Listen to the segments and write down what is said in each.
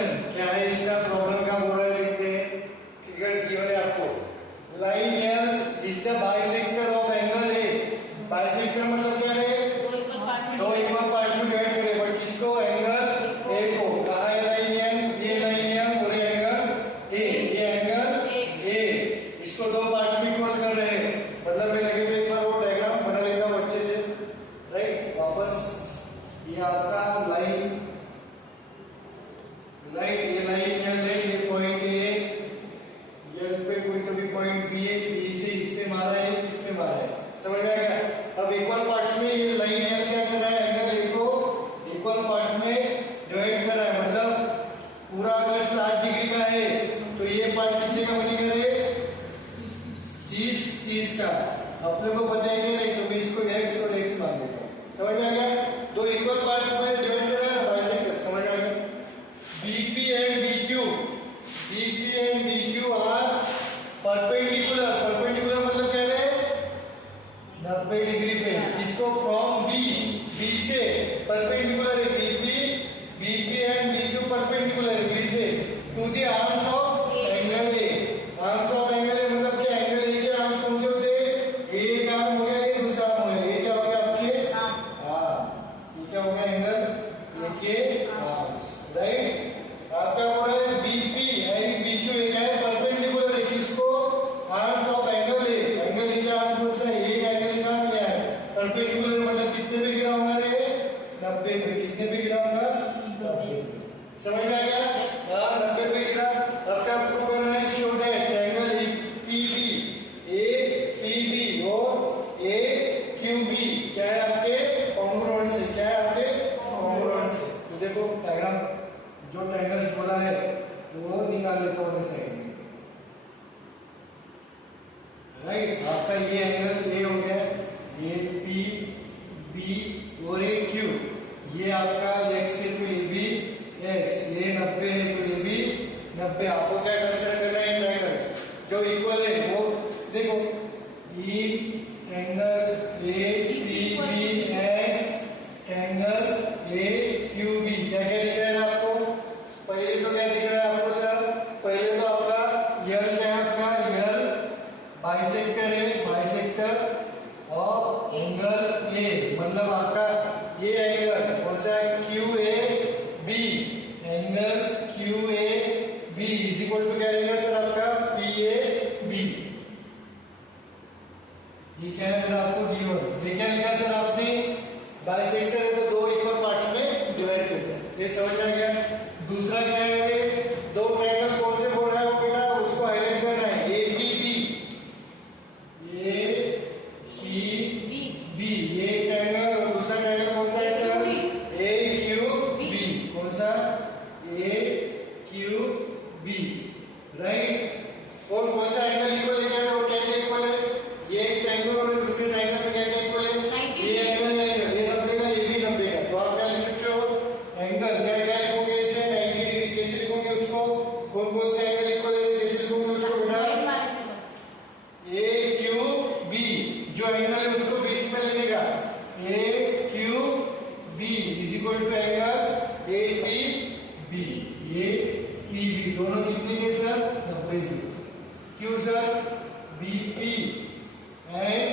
Question क्या है इसका, प्रॉब्लम का बोल रहा है, देखते हैं। फिगर गिवन है आपको, line L is the bisector of angle A. Bisector मतलब क्या है, दो इक्वल पार्ट्स में डिवाइड करे, बट किसको, एंगल ए को। कहा है लाइन एल, ये लाइन एल और एंगल ए, ये एंगल ए, इसको दो पार्ट्स में इक्वल कर रहे हैं। मतलब मैं लगे तो एक बार वो डायग्राम बना लेगा अच्छे से, राइट। वापस ये आपका लाइन, राइट, ये लाइन एल है, ये पॉइंट ए, एल पे कोई तो भी पॉइंट बी है, बी से इस पे मारा है, इस पे मारा है, समझ में आ गया। अब इक्वल पार्ट्स में ये लाइन एल क्या कर रहा है, एंगल ए को इक्वल पार्ट्स में डिवाइड कर रहा है। मतलब पूरा अगर 60 डिग्री का है तो ये पार्ट कितने का बनेगा, 30 का। अपने को पता है कि नहीं, तो मैं इसको x और x मान लेता हूं, समझ में आ गया। दो इक्वल पार्ट्स में डिवाइड कर रहा है बाइसेक्टर, समझ में आ गया। BP and BQ, BP and BQ are perpendicular. Perpendicular मतलब क्या है, 90 डिग्री पे। इसको फ्रॉम B से परपेंडिकुलर है, BP and BQ परपेंडिकुलर है B से to the arms of angle A. Arms of angle A मतलब क्या, एंगल ए के आर्म्स कौन से होते हैं, एक आर्म हो गया, ये दूसरा आर्म हो गया, ये क्या हो गया आपके, हाँ, ये क्या हो गया, एंगल ए के आर्म्स, राइट। आपका हो रहा है BP एंड BQ एक है परपेंडिकुलर है, किसको, arms of angle A. Angle A के आर्म्स कौन सा है, एक एंगल का क्या है, परपेंडिकुलर, मतलब कितने पे गिरा होगा रे, 90 पे। कितने पे गिरा होगा, 90 पे। समझ में आ गया, हाँ 90 पे गिरा। अब क्या आपको करना है, शो दैट एंगल APB और AQB क्या है आपके, कॉन्ग्रुएंट से, क्या है आपके, कॉन्ग्रुएंट से। तो देखो डायग्राम जो ट्रायंगल्स बोला है वो निकाल लेता हूं साइड में, राइट। आपका ये एंगल ए हो गया, ये पी बी और ए क्यू, ये आपका x है तो ये भी x, ये 90 है तो ये भी 90। आपको क्या कंसीडर करना है, ट्रायंगल जो इक्वल है वो देखो, ये angle A P B and angle A Q B, क्या क्या दिख रहा है आपको। पहले तो क्या दिख रहा है आपको सर, पहले तो आपका यल क्या है, आपका यल बाइसेक्टर है, बाइसेक्टर और एंगल ए, मतलब आपका ये एंगल कौन सा है, QAB, angle QAB is equal to क्या रहेगा सर, आपका PAB। ये क्या है मेरा आपको गिवन, ये क्या लिखा सर आपने, बाइसेक्टर है तो दो इक्वल पार्ट्स में डिवाइड करते हैं, ये समझ में आ गया। दूसरा क्या है, दो ट्रायंगल कौन से बोल रहा है वो बेटा, उसको हाईलाइट करना है, APB, ये ट्रायंगल और दूसरा ट्रायंगल कौन सा है सर, AQB, कौन सा, AQB, राइट। और कौन सा एंगल इक्वल है, क्या वो क्या इक्वल है, ये एक ट्रायंगल और दूसरे ट्रायंगल में क्या इक्वल है, ये एंगल है, ये 90 का, ये भी 90 का। तो आप क्या लिख सकते हो, एंगल क्या क्या लिखोगे, इसे 90 डिग्री कैसे लिखोगे उसको, कौन कौन से एंगल इक्वल है कैसे लिखोगे उसको बेटा, AQB, जो एंगल है उसको 20 में लिखेगा, AQB is equal to angle APB, ये PB दोनों कितने के सर, 90 के। क्यों सर, BP एंड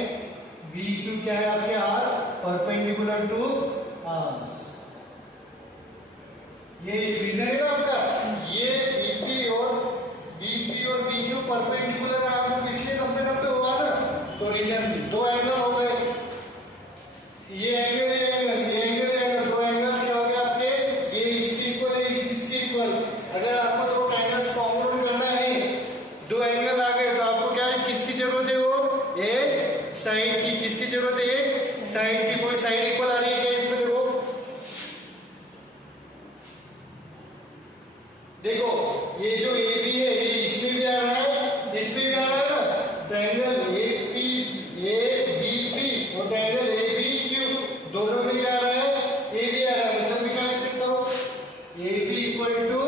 BQ क्या है आपके, आर परपेंडिकुलर टू आर्म्स। ये रीजन है ना आपका, ये BP और BQ परपेंडिकुलर आर्म्स को इसलिए 90-90 हुआ ना, तो रीजन दो एंगल हो गए, ये एंगल दो एंगल्स क्या हो गए आपके, ये इसके इक्वल है, इसके इक्वल। अगर आपको दो ट्रायंगल्स कॉन्ग्रुएंट करना है, दो एंगल आ गए, तो आपको क्या है, किसकी जरूरत है, वो ए साइड की, किसकी जरूरत है, साइड की। कोई साइड इक्वल आ रही है क्या इसमें, देखो ये जो AB है ये इसमें भी आ रहा है, इसमें भी आ रहा है ना, ट्रायंगल ABP और ट्रायंगल ABQ दोनों में क्या आ रहा है, A भी आ रहा है, मतलब मैं क्या लिख सकता हूँ, AB इक्वल टू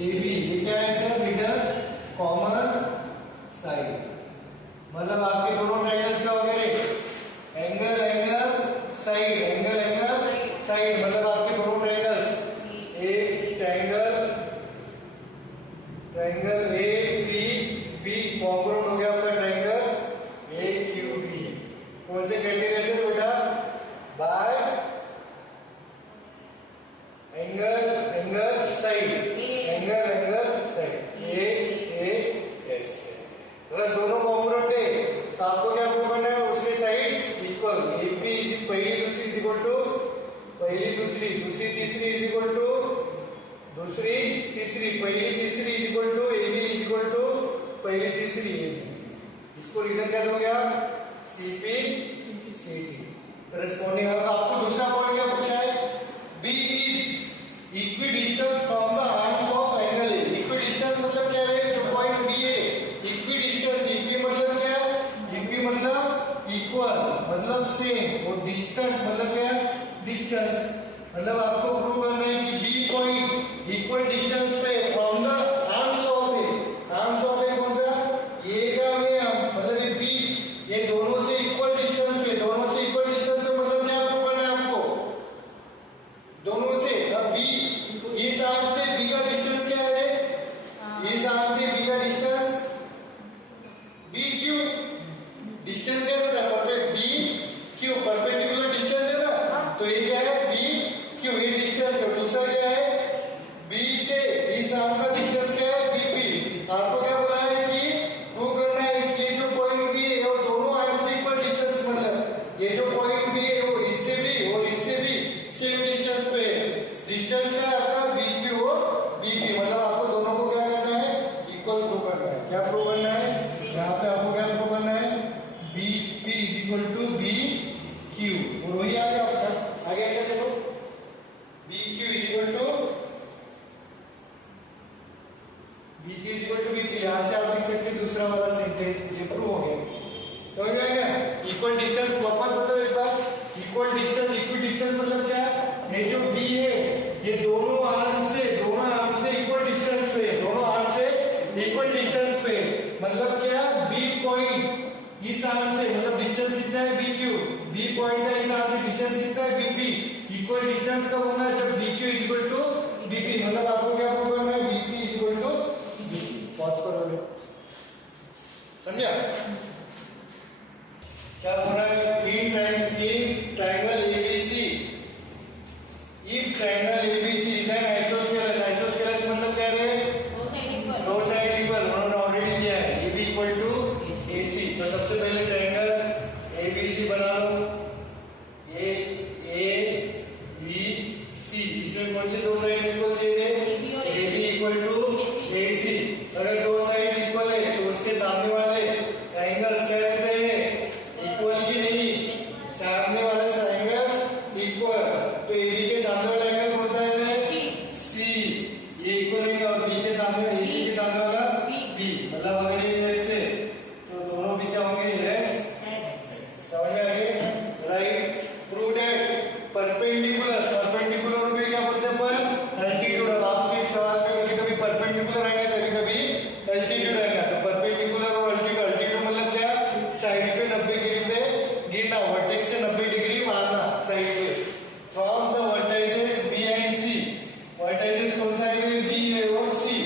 AB, ये क्या है सर, रीजन कॉमन साइड, मतलब आपके दोनों ट्रायंगल्स क्या हो गए, एंगल साइड, एंगल साइड, मतलब आपके दोनों ट्रायंगल्स, एक triangle angle side, angle side, S. अगर दोनों कॉन्ग्रुएंट है तो आपको क्या प्रूव करना है, उसके साइड्स इक्वल, एबी पहली दूसरी इज इक्वल टू पहली दूसरी, दूसरी तीसरी इज इक्वल टू दूसरी तीसरी, पहली तीसरी is equal to AB is equal to पहली तीसरी एबी। इसको रीजन क्या दोगे आप, सीपी सीटी। करस्पॉन्डिंग आपको दूसरा पॉइंट क्या पूछा है, B is equidistance from the arms of angle A. Equidistance मतलब क्या है, जो पॉइंट बी है इक्विडिस्टेंस, इक्वी मतलब क्या है, इक्वी मतलब इक्वल मतलब सेम, और डिस्टेंट मतलब क्या है, डिस्टेंस। मतलब आपको प्रूव करना है कि बी पॉइंट इक्वल डिस्टेंस पे from the arms of A. Arms of A कौन सा, ए का मतलब ये बी, ये दोनों से इक्वल डिस्टेंस पे, दोनों से इक्वल डिस्टेंस पे मतलब क्या प्रूव करना है आपको, दोनों से। अब बी, इस आर्म से बी का डिस्टेंस क्या है, इस आर्म से बी का डिस्टेंस बी क्यू, डिस्टेंस क्या होता है, perpendicular B Q, perpendicular distance है ना, तो ये क्या है बी क्यू, ये डिस्टेंस है। दूसरा क्या है, बी से इस आर्म का डिस्टेंस क्या है, बीपी। आपको क्या बोला है कि प्रूव करना है कि ये जो पॉइंट बी है और दोनों आर्म से इक्वल डिस्टेंस, मतलब ये जो पॉइंट बी है वो इससे भी और इससे भी सेम डिस्टेंस पे, डिस्टेंस है आपका बी क्यू और बीपी। मतलब आपको दोनों को क्या करना है, इक्वल प्रूव करना है। क्या प्रूव करना है, यहाँ पे आपको क्या प्रूव करना है, BP is equal to B Q, और वही आ गया ऑप्शन। आगे क्या देखो, B Q is equal to BP. यहाँ से आप लिख सकते हैं दूसरा वाला सेंटेंस, ये प्रूव हो गया। समझ में आ गया, इक्वल डिस्टेंस वापस बताओ एक बार, इक्वल डिस्टेंस, इक्वी डिस्टेंस मतलब क्या, ये जो बी है ये दोनों आर्म से इक्वल डिस्टेंस पे, दोनों आर्म से इक्वल डिस्टेंस पे, मतलब क्या, बी पॉइंट इस आर्म से, मतलब डिस्टेंस कितना है बी क्यू, बी पॉइंट का इस आर्म से डिस्टेंस कितना है बीपी। इक्वल डिस्टेंस कब होना है, जब B Q is equal to BP. मतलब आपको क्या प्रूव करना है, BP is equal to BP. Pause करो, समझा क्या बोल रहा है, in triangle ABC, if triangle ABC is an isosceles, isosceles मतलब क्या है, दो साइड इक्वल, उन्होंने ऑलरेडी दिया है, AB इक्वल टू AC। तो सबसे पहले ट्रायंगल एबीसी बना लो, ABC, इसमें कौन से दो साइड इक्वल दे रहे हैं, AB इक्वल टू AC। अगर दो साइड इक्वल है तो उसके सामने वाले एंगल्स क्या रहते हैं, इक्वल की नहीं, सामने वाला एंगल इक्वल। तो AB के सामने वाला एंगल कौन सा है, C, ये इक्वल है, और B के सामने, AC के सामने वाला B, मतलब अगर ये x है तो दोनों भी क्या होंगे, x। समझ में आ गया, right. Prove that perpendicular, perpendicular को क्या बोलते हैं अपन, एल्टीट्यूड। अब आपके सवाल में कभी कभी परपेंडिकुलर आएगा, कभी कभी एल्टीट्यूड आएगा। तो परपेंडिकुलर और एल्टीट्यूड, एल्टीट्यूड मतलब क्या, साइड पे 90 डिग्री पे गिरना, वर्टेक्स से 90 डिग्री मारना साइड पे, from the vertices B and C. Vertices कौन सा है, बी है और सी।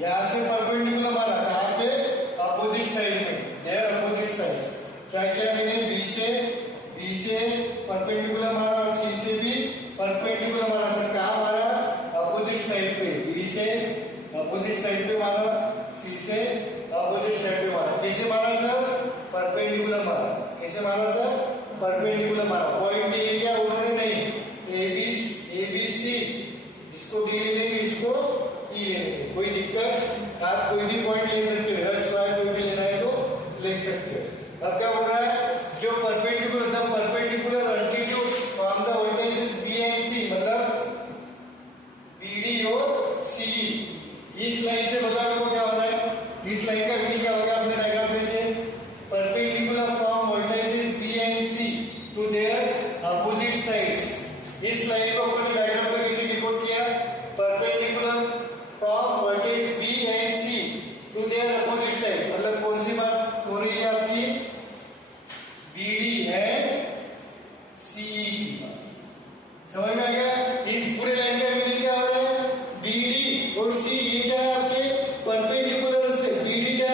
यहाँ से परपेंडिकुलर मारा, कहाँ पे, अपोजिट साइड पे, देयर अपोजिट साइड्स। क्या किया मैंने, बी से परपेंडिकुलर मारा और सी से भी परपेंडिकुलर मारा। सर कहाँ मारा, अपोजिट साइड पे, बी से अपोजिट साइड पे मारा, सी से अपोजिट साइड पे मारा। कैसे मारा सर, परपेंडिकुलर मारा। कैसे मारा सर, परपेंडिकुलर मारा। पॉइंट ए क्या उन्होंने नहीं, एबीसी, इसको डी ले लेंगे, इसको ई ले लेंगे, कोई दिक्कत। आप कोई भी पॉइंट ले सकते हो, एक्स वाई कोई भी लेना है तो ले सकते हो। अब क्या बोल रहा है, जो perpendicular, the perpendicular altitudes from the vertices B and C, मतलब बीडी और सी। इस लाइन से बताओ मेरे को क्या हो रहा है, इस लाइन का मीनिंग क्या होगा अपने डायग्राम में से, perpendicular from vertices B and C to their opposite sides. इस लाइन को अपने डायग्राम में कैसे डिकोड किया, perpendicular from vertex B and C to their opposite side. मतलब कौन सी बात हो रही है आपकी, BD एंड CE की। समझ में आ गया, इस पूरे लाइन का मीनिंग क्या हो रहा है, BD और C ये क्या है आपके परपेंडिकुलर से, BD क्या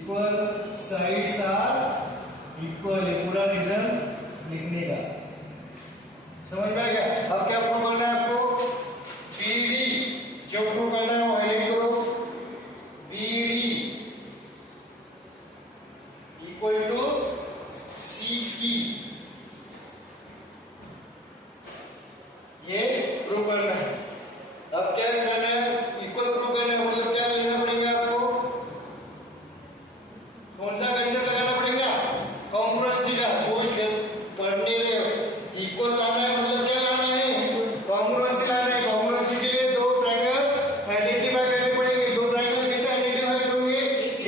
इक्वल साइड्स आर इक्वल, ये पूरा रीजन लिखने का। समझ में आ गया? अब क्या प्रूव करना है आपको? बीडी जो प्रूव करना है वो हाईलाइट करो। बीडी इक्वल टू सीपी, ये प्रूव करना है। अब क्या करना है? इक्वल प्रूव करना है, मतलब क्या लेना पड़ेगा आपको? कौन सा कंसेप्ट लगाना पड़ेगा? कॉन्ग्रुएंसी का। कुछ पढ़ने रहे इक्वल लाना है, मतलब क्या लाना है? कॉन्ग्रुएंसी लाना है। कॉन्ग्रुएंसी के लिए दो ट्रायंगल आइडेंटिफाई करने पड़ेंगे। दो ट्रायंगल कैसे आइडेंटिफाई करोगे?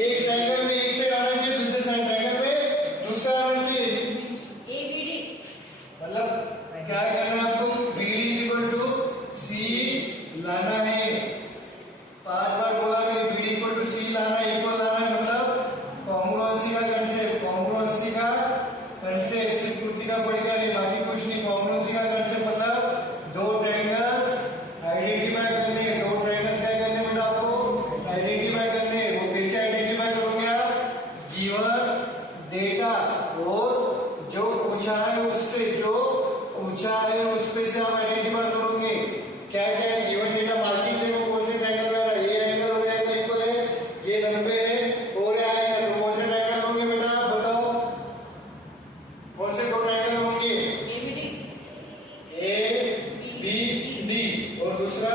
एक ट्रायंगल में एक साइड आना चाहिए, दूसरे साइड ट्रायंगल में दूसरा आना चाहिए। एबीडी मतलब क्या करना है आपको? बीडी इज इक्वल टू सी लाना है। 5 बार बोला मैंने, बीडी इक्वल टू सी लाना है, इक्वल लाना है, मतलब कॉन्ग्रुएंसी का कंसेप्ट। कॉन्ग्रुएंसी का कंसेप्ट सिर्फ पूर्ति का पड़ेगा नहीं, बाकी कुछ नहीं। कॉन्ग्रुएंसी का कंसेप्ट मतलब दो ट्रायंगल्स आइडेंटिफाई करने। दो ट्रायंगल्स क्या करने बेटा आपको? आइडेंटिफाई करने। वो कैसे आइडेंटिफाई करोगे आप? गिवन डेटा और जो पूछा है उससे, जो पूछा है उस पे से आप आइडेंटिफाई करोगे। क्या क्या है? गिवन डेटा मार्किंग देखो कौन से ट्रायंगल में आ रहा है। ये एंगल और ये एंगल इक्वल है, ये 90 है और ये आएगा, तो कौन से ट्रायंगल होंगे बेटा आप बताओ? कौन से दो ट्रायंगल होंगे? एबीडी ए बी डी और दूसरा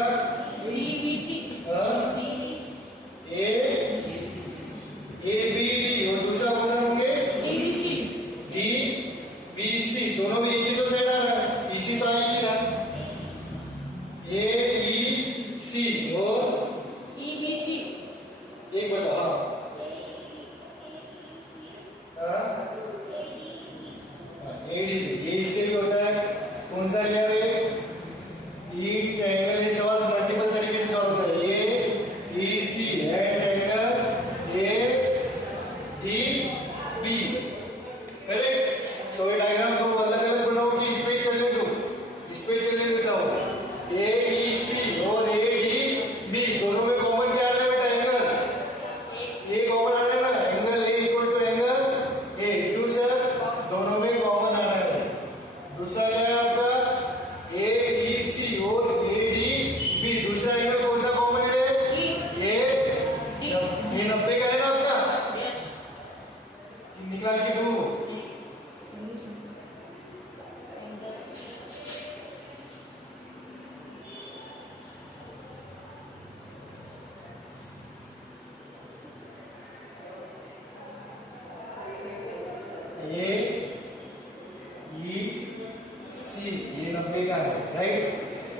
डीबीसी ए बी डी और दूसरा कौन सा होंगे? DBC D B C. दोनों में एक ही तो साइड आ रहा है, इसी तो आएगी ना। ए ई सी और ईबीसी एक बताओ। हाँ एडी, ये इससे भी होता है। कौन सा लिया रे? ई ट्रायंगल, ये सवाल मल्टीपल तरीके से सॉल्व होता है। A E C and triangle A D B, correct? तो ये डायग्राम को अलग अलग बनाओ कि इस पे चलने दो, इस पे चलने देता हूँ। ए ई सी और ए डी बी दोनों में कॉमन क्या आ रहा है बेटा? एंगल ए कॉमन आ रहा है ना। Angle A equal to angle A, क्यों सर? दोनों में कॉमन आ रहा है। दूसरा क्या है आपका? ए ई सी और ए डी बी, दूसरा एंगल कौन सा कॉमन है? ये 90 का है ना आपका? निकाल के दो। ए ई सी, ये 90 का है, राइट?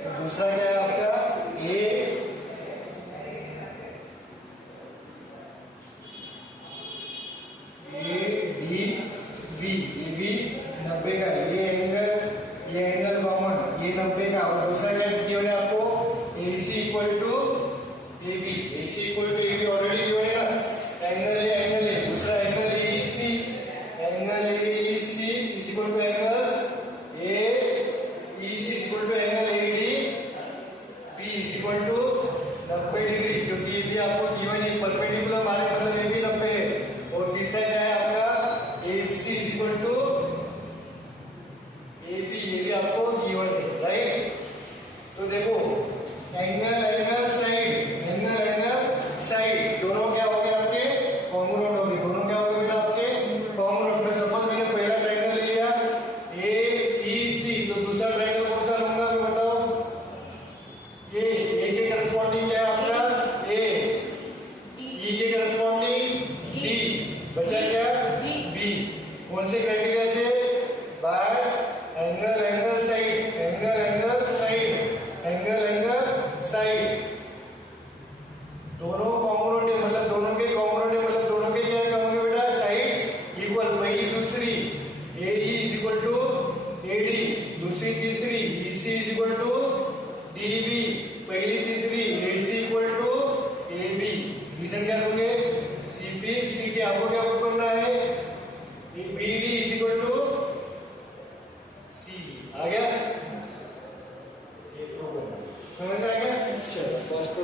तो दूसरा क्या है आपका? ए डी बी, ये भी 90 का है। ये एंगल कॉमन, ये 90 का। और दूसरा क्या किया है आपको? A C equal to A B. A C equal to A B already किया है ना। एंगल है, दूसरा angle A E C, angle A E C is equal to angle A E C equal to angle A D B is equal to 90 degree, क्योंकि ये भी आपको given है। परपेंडिकुलर मारे मतलब ये भी 90 है। और तीसरा क्या है आपका? A C is equal to A B, ये भी आपको गिवन है, राइट? तो देखो एंगल एंगल साइड दोनों क्या हो गए आपके? कॉन्ग्रुएंट हो गए। दोनों क्या हो गए बेटा आपके? कॉन्ग्रुएंट। मैं सपोज मैंने पहला ट्रायंगल लिया ए ई सी, तो दूसरा ट्रायंगल कौन सा लूंगा मैं बताओ? ये ए के करस्पॉन्डिंग क्या है आपका? ए, ई के करस्पॉन्डिंग डी, बचा क्या? बी। कौन से क्राइटेरिया से? Bye angle angle side, angle angle side, angle angle side. दोनों कॉन्ग्रुएंट है, मतलब दोनों के कॉन्ग्रुएंट है, मतलब दोनों के क्या होंगे बेटा? Sides equal. पहली दूसरी A E is equal to A D, दूसरी तीसरी E C is equal to D B, पहली तीसरी A C equal to A B. Reason क्या दोगे? सी पी सी के आपको क्या प्रूव करना है? B D is equal to C. आ गया? ये प्रूव करना, समझ में आ गया? चलो फर्स्ट को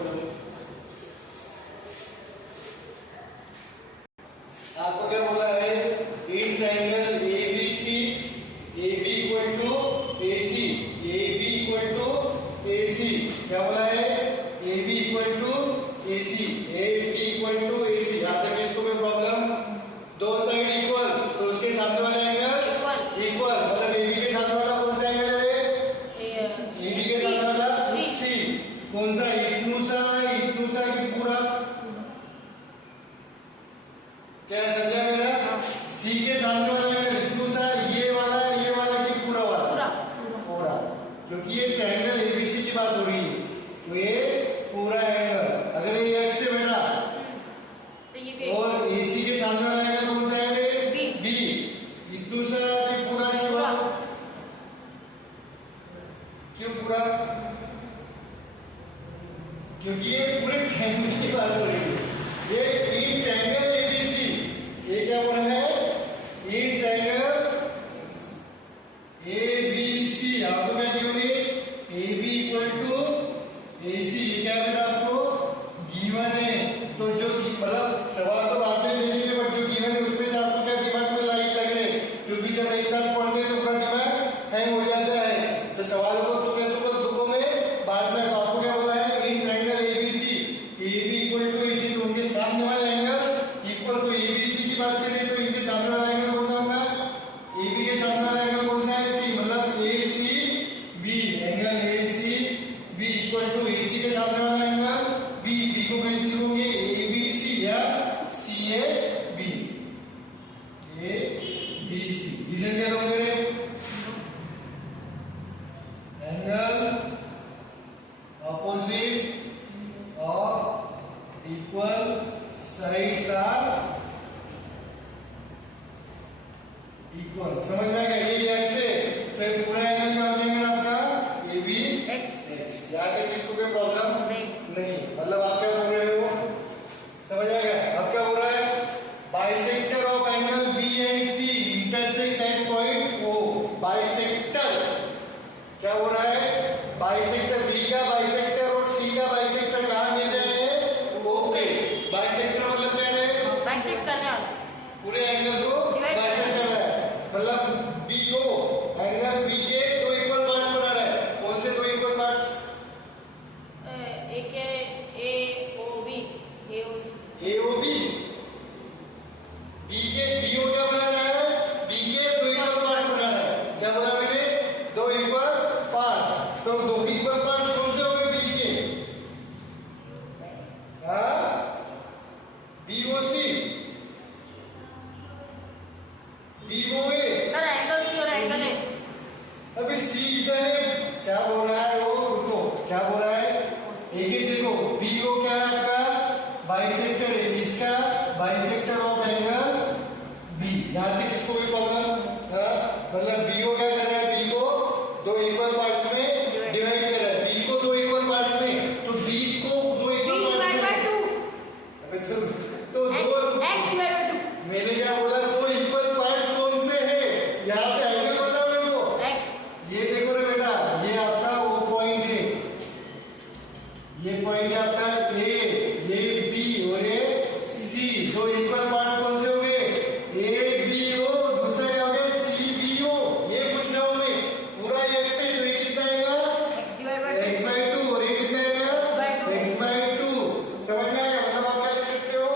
क्या समझा मेरा? सी के सामने वाला एंगल इतना सा, ये वाला कि पूरा वाला? पूरा। पूरा, क्योंकि ये ट्रायंगल एबीसी की बात हो रही है, तो ये पूरा एंगल। अगर ये एक्स है बेटा, तो ये भी और एसी के सामने वाला एंगल कौन सा है? बी। बी। इतना सा कि पूरा शिवा? क्यों पूरा? क्योंकि ये पूरे ट्रायंगल की बात हो रही है। ये इन ट्रायंगल एबीसी, ये क्या बोल रहा है? In triangle ABC. आपको क्या गिवन है? AB equal to AC। ये क्या बेटा आपको गिवन है? तो जो मतलब सवाल तो बाद में देंगे, बट जो गिवन है उसमें से आपको क्या दिमाग में लाइट लग रहे हैं? क्योंकि जब एक साथ पढ़ते हैं तो पूरा दिमाग हैंग हो जाता है। तो सवाल को तुक्कों में बाद में आपको क्या बोला है? In triangle ABC, AB equal to AC, तो उनके सामने वाले एंगल्स इक्वल, तो एबीसी की बात चली तो इनके सामने वाला एंगल कौन सा होगा? AB के सामने वाला एंगल कौन सा है? C, मतलब ACB, angle ACB equal to AC के सामने वाला एंगल B। B को कैसे लिखोगे? ABC या CAB, ABC। रीजन क्या दोगे? Angle opposite of equal sides are equal। समझ में आ गया? ये x है, तो ये पूरा एंगल क्या हो जाएगा आपका? AB x। यहाँ तक इसको कोई प्रॉब्लम नहीं। मतलब आप क्या समझ रहे हो? समझ आ गया? अब क्या हो रहा है? Bisector of angle B and C intersect at point O। Bisector क्या हो रहा है? बाइसेक्टर B का बाइसेक्टर और C का बाइसेक्टर कहाँ मिल रहे हैं? O पे। बाइसेक्टर मतलब क्या है? बाइसेक्ट करने वाला। पूरे एंगल को बाइसेक्ट कर रहा है, मतलब B को एंगल B के दो इक्वल पार्ट्स बना रहा है। कौन से दो इक्वल पार्ट्स? एक है AOB। AOB। B के BO क्या बना रहा है? B के दो इक्वल पार्ट्स बना रहा है। क्या बोला मैंने? दो इक्वल पार्ट्स। तो दो इक्वल पार्ट्स कौन से हो गए B के? हाँ, BOC, BOA। Sir angle C और एंगल A। अभी C इधर है, क्या बोल रहा है वो? रुको, क्या बोल रहा है? एक एक देखो, BO क्या है आपका? बाइसेक्टर है। इसका बाइसेक्टर ऑफ एंगल B। यहाँ तक इसको भी प्रॉब्लम? मतलब BO क्या कर रहा है? B को दो इक्वल पार्ट्स में डिवाइड कर रहा है। B को दो इक्वल पार्ट्स में, तो B को दो इक्वल पार्ट्स में 2। अबे तो दो x डिवाइड बाय 2। मैंने क्या बोला? दो इक्वल पार्ट्स कौन से हैं? यहाँ पे एंगल बताओ मेरे को। x। ये देखो रे बेटा, ये आपका वो पॉइंट है, ये पॉइंट है आपका A, ये B और ये C। दो इक्वल पार्ट्स कौन से हो गए? ABO। दूसरा क्या हो गया? CBO। ये पूछ रहा हूं मैं। पूरा x है, तो ये कितना आएगा? x divide by x by 2। और ये कितना आएगा? x by 2। समझ में आया? मतलब आप क्या लिख सकते हो?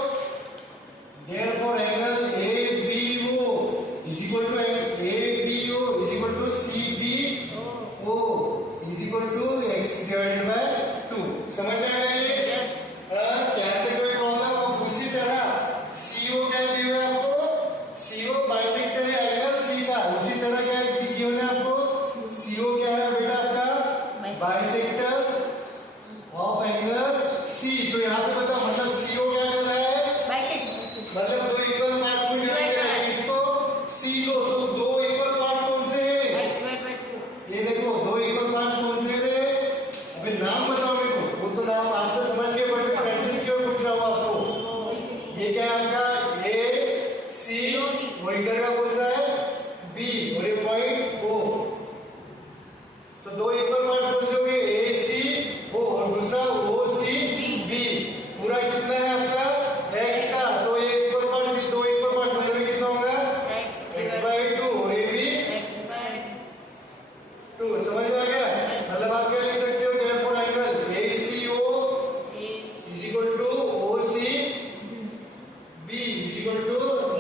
Therefore angle ABO is equal to ABO is equal to CBO is equal to x divided by 2। समझ में आ गया ये? क्या है कोई प्रॉब्लम? अब उसी तरह CO क्या दिया है आपको? CO बाइसेक्टर है एंगल C का। उसी तरह क्या दिया है आपको? CO क्या है बेटा आपका? Bisector of angle C। तो यहाँ पे बताओ, मतलब CO क्या कर रहा है? बाइसेक्ट। मतलब दो इक्वल पार्ट्स में डिवाइड कर रहा है। किसको? C को। तो दो इक्वल पार्ट्स कौन से हैं? x divide by 2। ये देखो, दो इक्वल पार्ट्स कौन से हैं? अबे नाम बताओ मेरे को। वो तो नाम आप तो समझ गए, बट मैं पेंसिल क्यों पूछ रहा हूँ आपको? ये क्या है आपका? A C और इधर का कौन सा है? B और ये पॉइंट O। तो दो इक्वल पार्ट्स कौन से हो गए? A C O और दूसरा O C B। पूरा कितना है आपका? x का। तो ये इक्वल पार्ट्स, दो इक्वल पार्ट्स होने में कितना होगा? x by 2 और ये भी x बाय 2। समझ में आ गया? मतलब आप क्या लिख सकते हो? therefore angle ACO is equal to OCB is equal to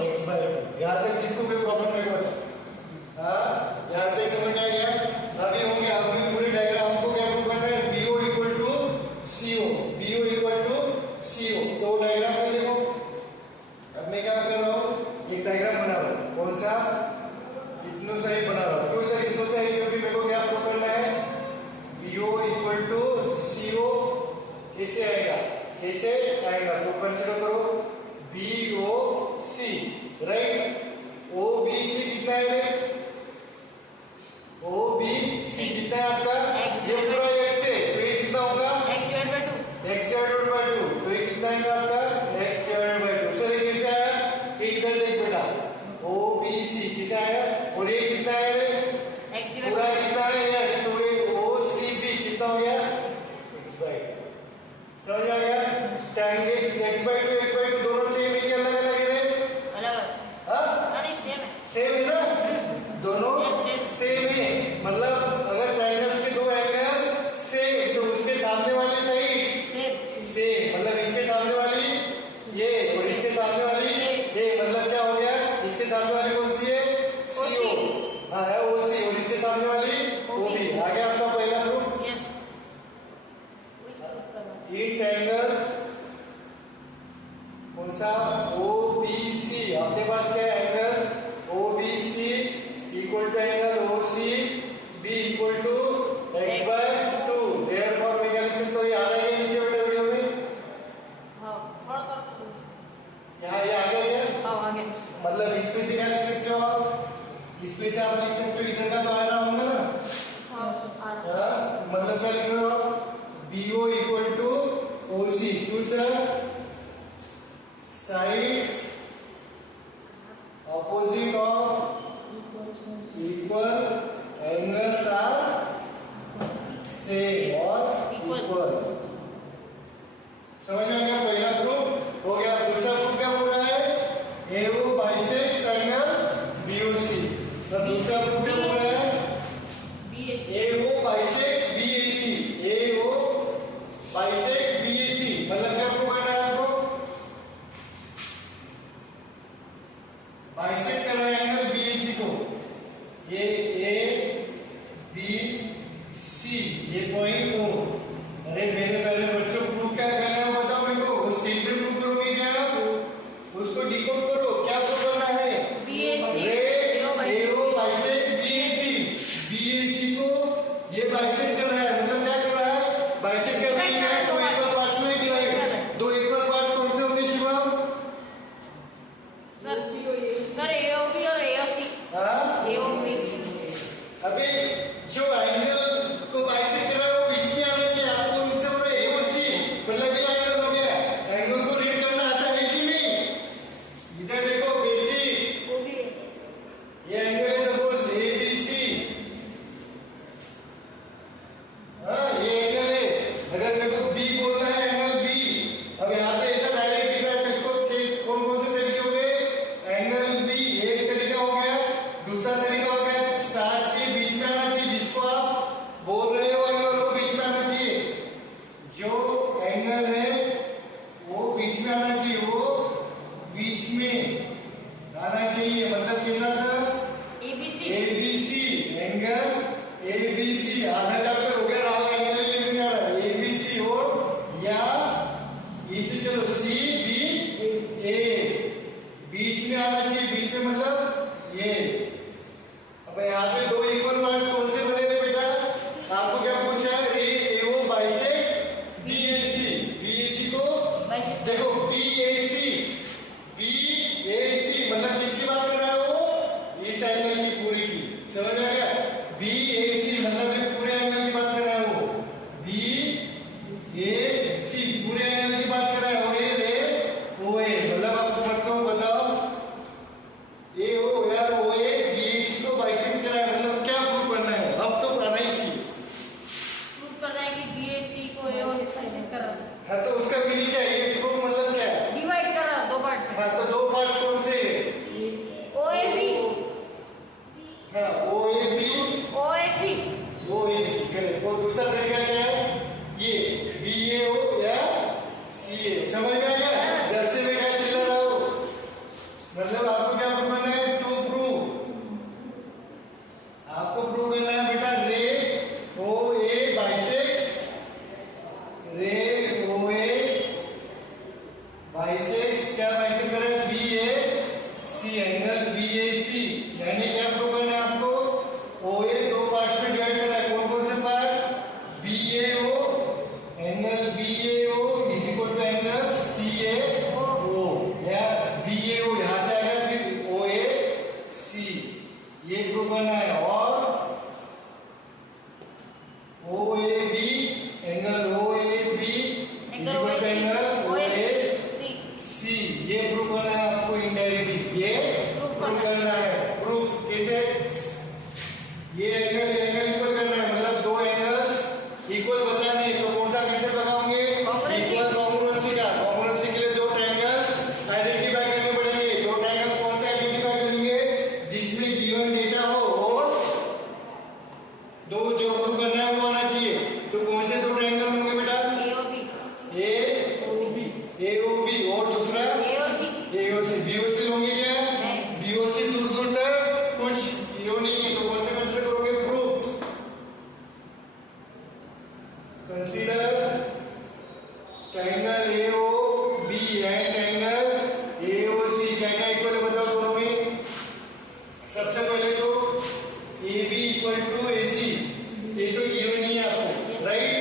x by 2। यहाँ तक किसको कोई प्रॉब्लम नहीं होता? हाँ, यहाँ तक समझ आ गया? अभी हो गया। अभी पूरी डायग्राम को क्या करना है? BO equal to CO, BO equal to CO। तो डायग्राम में देखो, अब मैं क्या कर रहा हूँ, एक डायग्राम बना रहा हूँ। कौन सा? इतना सही बना रहा हूँ। क्यों सर इतना सही? क्योंकि मेरे को क्या प्रूव करना है, BO इक्वल टू CO कैसे आएगा, कैसे आएगा? तो कंसीडर करो BOC, राइट? OBC कितना है? OBC कितना है आपका? ये पूरा x है, तो ये कितना होगा? x divided by 2. x divided by 2, तो ये कितना आएगा आपका? x divided by 2। सर ये कैसे आया? ये इधर देख बेटा, OBC कैसे आया? और ये कितना है रे? x divided पूरा by कितना है x, तो ये OCB कितना हो गया? x by 2। समझ में आ गया? ट्रायंगल x by 2 दोनों सेम है कि अलग अलग है रे? अलग. हाँ अरे सेम है. सेम है ना, दोनों सेम है। मतलब अगर ट्रायंगल्स के दो एंगल सेम, तो उसके सामने वाली साइड्स सेम। मतलब इसके सामने वाली ये और इसके सामने वाली ये, मतलब क्या हो गया? इसके सामने वाली कौन सी है? CO। हाँ है OC, और इसके सामने वाली OB। आ गया आपका पहला प्रूफ। Yes. ये ट्रायंगल कौन सा? OBC। आपके पास क्या है? Angle OBC equal to angle OCB equal to x by 2। Therefore मैं क्या लिख सकता हूँ? ये आ रहा है नीचे बेटा वीडियो में, हाँ थोड़ा यहाँ ये आ गया क्या? हाँ आगे. मतलब इसमें से क्या लिख सकते हो आप? इसमें से आप लिख सकते हो, इधर का तो आ रहा होगा ना? हाँ आ रहा. हाँ, मतलब क्या लिख रहे हो आप? BO equal to OC। क्यों sir? Sides opposite of equal angles are same और equal। समझ में आ गया? पहला प्रूफ हो गया। दूसरा प्रूफ क्या हो रहा है? AO bisects angle BOC। तो दूसरा प्रूफ क्या हो रहा है? AO bisect BAC। AO bisect BAC, मतलब क्या प्रूफ करना है आपको? बाइसेक्ट कर रहा है एंगल BAC को। ये ABC, ये पॉइंट O। अरे मेरे प्यारे बच्चों, प्रूफ क्या करना है बताओ मेरे को। वो स्टेटमेंट प्रूफ करोगे क्या आप? उसको डिकोड करो, क्या प्रूफ करना है? AO बाइसेक्ट BAC को ये बाइसेक्ट कर रहा है, मतलब क्या कर रहा है? बाइसेक्ट कर रही है, दो इक्वल पार्ट्स में डिवाइड। दो इक्वल पार्ट्स कौन से होंगे शिवम? सर AOB और AOC. हाँ, AOB. अभी जो एंगल को बाइसेक्ट कर रहा है वो बीच में आना चाहिए। आपको इनसे बोलो AOC, मतलब ये एंगल हो गया। एंगल को रीड करना आता है कि नहीं? इधर देखो बेसिक, ये एंगल है सपोज ABC। हाँ ये एंगल है। अगर मेरे को B बोलना है, एंगल B। अब यहाँ पे ऐसा डायरेक्ट दिख रहा है, तो इसको कौन कौन से तरीके हो गए? एंगल B एक तरीका हो गया। दूसरा तरीका हो गया स्टार्ट से बीच में आना चाहिए, जिसको आप बोल रहे हो एंगल को बीच में आना चाहिए। जो एंगल है वो बीच में आना चाहिए, वो बीच में आना चाहिए। मतलब कैसा सर? ABC angle ABC। आधा चैप्टर हो गया, राहुल एंगल लेने जा रहा है। ABC और या इसे चलो CBA बीच में आना चाहिए। बीच में मतलब ये। अब यहाँ पे दो इक्वल पार्ट्स कौन से बने थे बेटा? आपको क्या पूछा है? AO बाइसेक्ट BAC को देखो BAC मतलब किसकी बात कर रहा है वो? प्रूफ करना है। प्रूफ कैसे? ये एंगल इक्वल करना है, मतलब दो एंगल्स इक्वल बताने हैं, तो कौन सा कंसेप्ट लगाओगे? इक्वल कॉन्ग्रुएंसी का। कॉन्ग्रुएंसी के लिए दो ट्रायंगल्स आइडेंटिफाई करने पड़ेंगे। दो ट्रायंगल कौन से आइडेंटिफाई करेंगे? जिसमें गिवन डेटा हो और दो जो प्रूफ करना है वो आना चाहिए। तो कौन से दो ट्रायंगल होंगे बेटा? AOB और दूसरा AOC। BOC होंगे क्या? BOC दूर दूर तक कुछ यो नहीं है, तो कौन से कंसीडर करोगे? Proof. Consider triangle AOB and triangle AOC। क्या क्या इक्वल है बताओ दोनों में? सबसे पहले तो AB इक्वल टू AC, ये तो गिवन नहीं है आपको, राइट?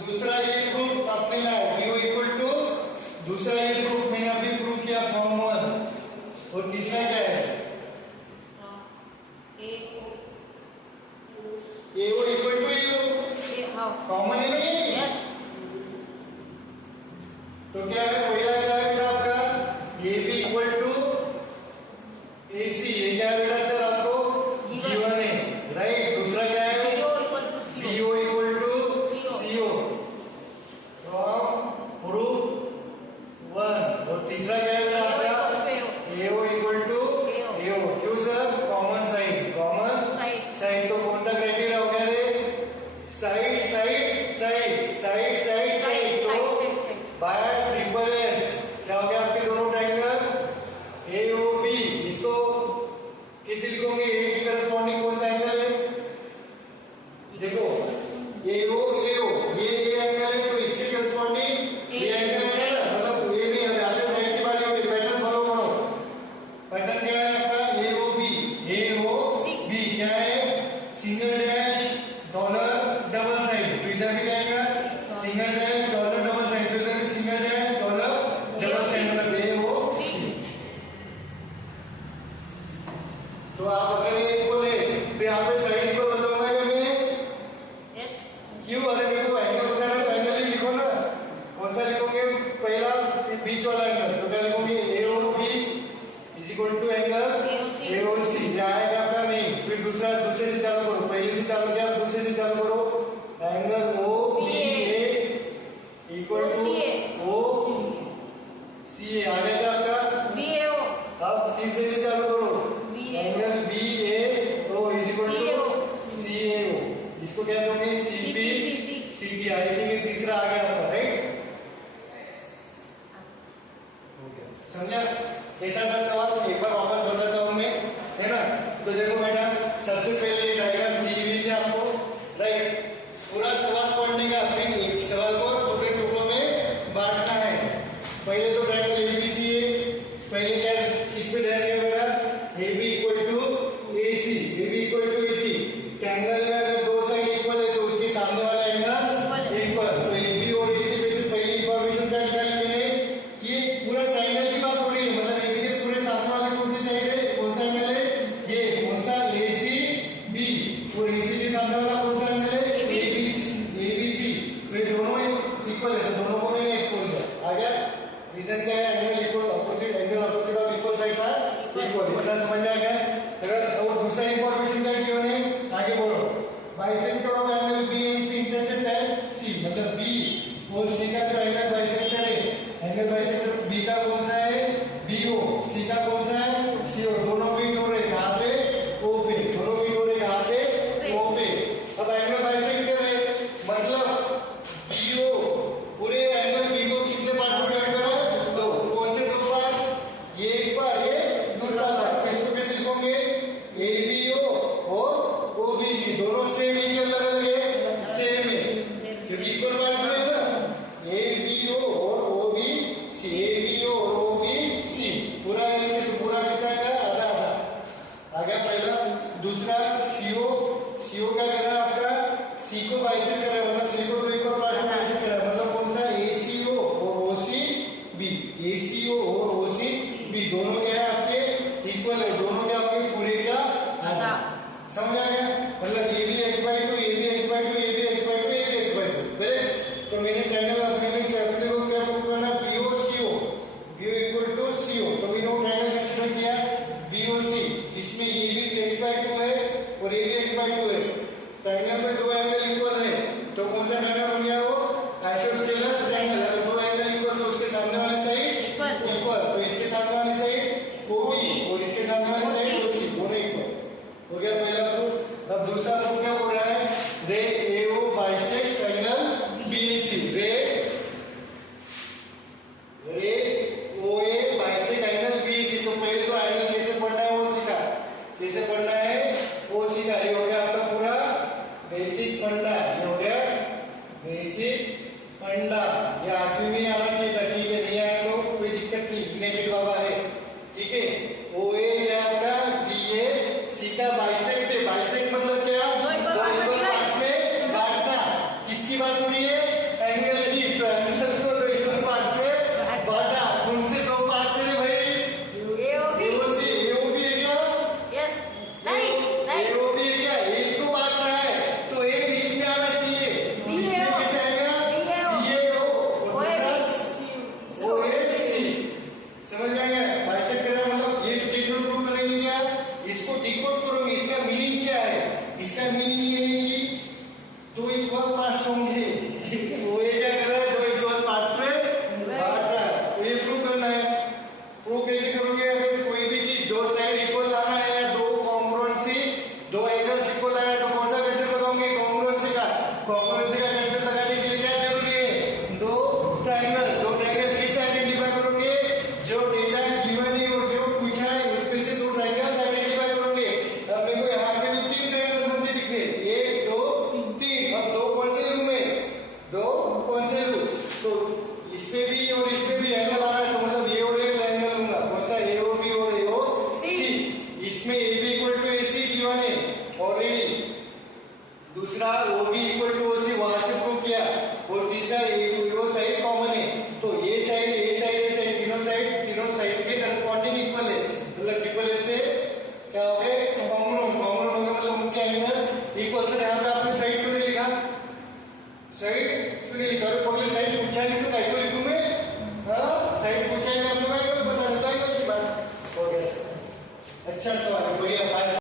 दूसरा ये प्रूफ आपने लाया BO इक्वल टू, दूसरा ये प्रूफ मैंने अभी प्रूफ किया फॉर्म 1, और तीसरा क्या है? AO equal to AO, common है नहीं? तो क्या है? पहला क्या है बेटा आपका? AB equal to AC। ये क्या है बेटा सर? आपको गिवन है, राइट? दूसरा क्या है? BO equal to CO from proof 1, और तीसरा क्या है बेटा आपका? AO equal to AO। क्यों sir? Common side, common side. तो कौन सा क्राइटेरिया हो गया रे? Side side side side side side. तो बाय ट्रिपल एस क्या हो गया आपके दोनों ट्रायंगल AOB। इसको कैसे लिखोगे? A की करस्पॉन्डिंग कौन सा एंगल है? देखो AO ये एंगल है, तो इसके करस्पॉन्डिंग ये एंगल है ना, मतलब ये नहीं है, आगे साइड की बात हो रही। पैटर्न फॉलो करो। पैटर्न क्या है आपका? AOB क्या है? Single dash dollar double sign. तो इधर भी क्या आएगा? Single dash dollar double sign. तो इधर भी single dash dollar double sign, मतलब AOC। तो आप अगर ये बोले तो यहाँ पे साइड को बताऊंगा कि मैं क्यों? अरे मेरे को एंगल बताना है, एंगल ही लिखो ना। कौन सा लिखोगे? पहला बीच वाला एंगल, तो क्या लिखोगे? AOB is equal to angle AOC। जाएगा आपका नहीं। फिर दूसरे से चालू करो, पहले से चालू किया, दूसरे से चालू करो। Angle OBA equal to OCA आ जाएगा आपका BAO। अब तीसरे से चालू करो, angle BAO is equal to CAO। इसको क्या करोगे? CT। आई थिंक तीसरा आ गया आपका, राइट? समझा? ऐसा था सवाल, एक बार वापस बताता हूं मैं, है ना? तो देखो बेटा, सबसे पहले डायग्राम दी हुई थी आपको, राइट? पूरा सवाल पढ़ने का, फिर एक सवाल को टुकड़े टुकड़ों में बांटना है। पहले तो ट्रायंगल ABC है, पहले क्या इस पे ध्यान देना बेटा? AB equal to AC। AB equal to AC। Triangle में अगर दो साइड इक्वल है तो उसके सामने वाला एंगल इक्वल। तो AB और AC में से पहली इंफॉर्मेशन क्या निकाली मैंने? ये पूरा ट्रायंगल की बात हो रही है, मतलब AB के पूरे सामने वाले कौन सी साइड है? कौन सा एंगल है? ये कौन सा? ACB। और AC के सामने वाला कौन सा एंगल है? ABC। वे दोनों इक्वल है, तो दोनों को मैंने एक्सपोज किया। आ गया? रीजन क्या है? Angle equal opposite, angle opposite of equal sides are equal. इतना समझ में आ गया? अगर और दूसरा इंफॉर्मेशन क्या क्यों है? आगे बढ़ो। Bisector of angle B and C intersect at C, मतलब B और C का जो एंगल बाइसेक्टर है, एंगल बाइसेक्टर B का कौन सा है? BO। C का कौन सा है? CO। दोनों भी डोर है कहां पे? O पे। दोनों भी डोर है कहां पे? O पे। अब एंगल बाइसेक्टर है, मतलब BO पूरे एंगल B को कितने पार्ट्स में डिवाइड करो? दो। कौन से दो पार्ट्स? ये एक पार्ट, ये दूसरा पार्ट। किसको कैसे लिखोगे? ABO और OBC दोनों सेम है कि अलग अलग है? सेम है, क्योंकि इक्वल पार्ट्स में है ना। ABO और OBC, ABO और OBC पूरा है, इसे पूरा कितना है? आधा आधा। आ गया पहला। दूसरा CO क्या कर रहा है आपका? C को बाइसेक्ट कर रहा है, मतलब C को दो इक्वल पार्ट्स में बाइसेक्ट कर रहा है, मतलब कौन सा? ACO और OCB। ACO और OCB दोनों क्या है आपके? इक्वल है, दोनों क्या आपके पूरे का आधा। समझ आ गया?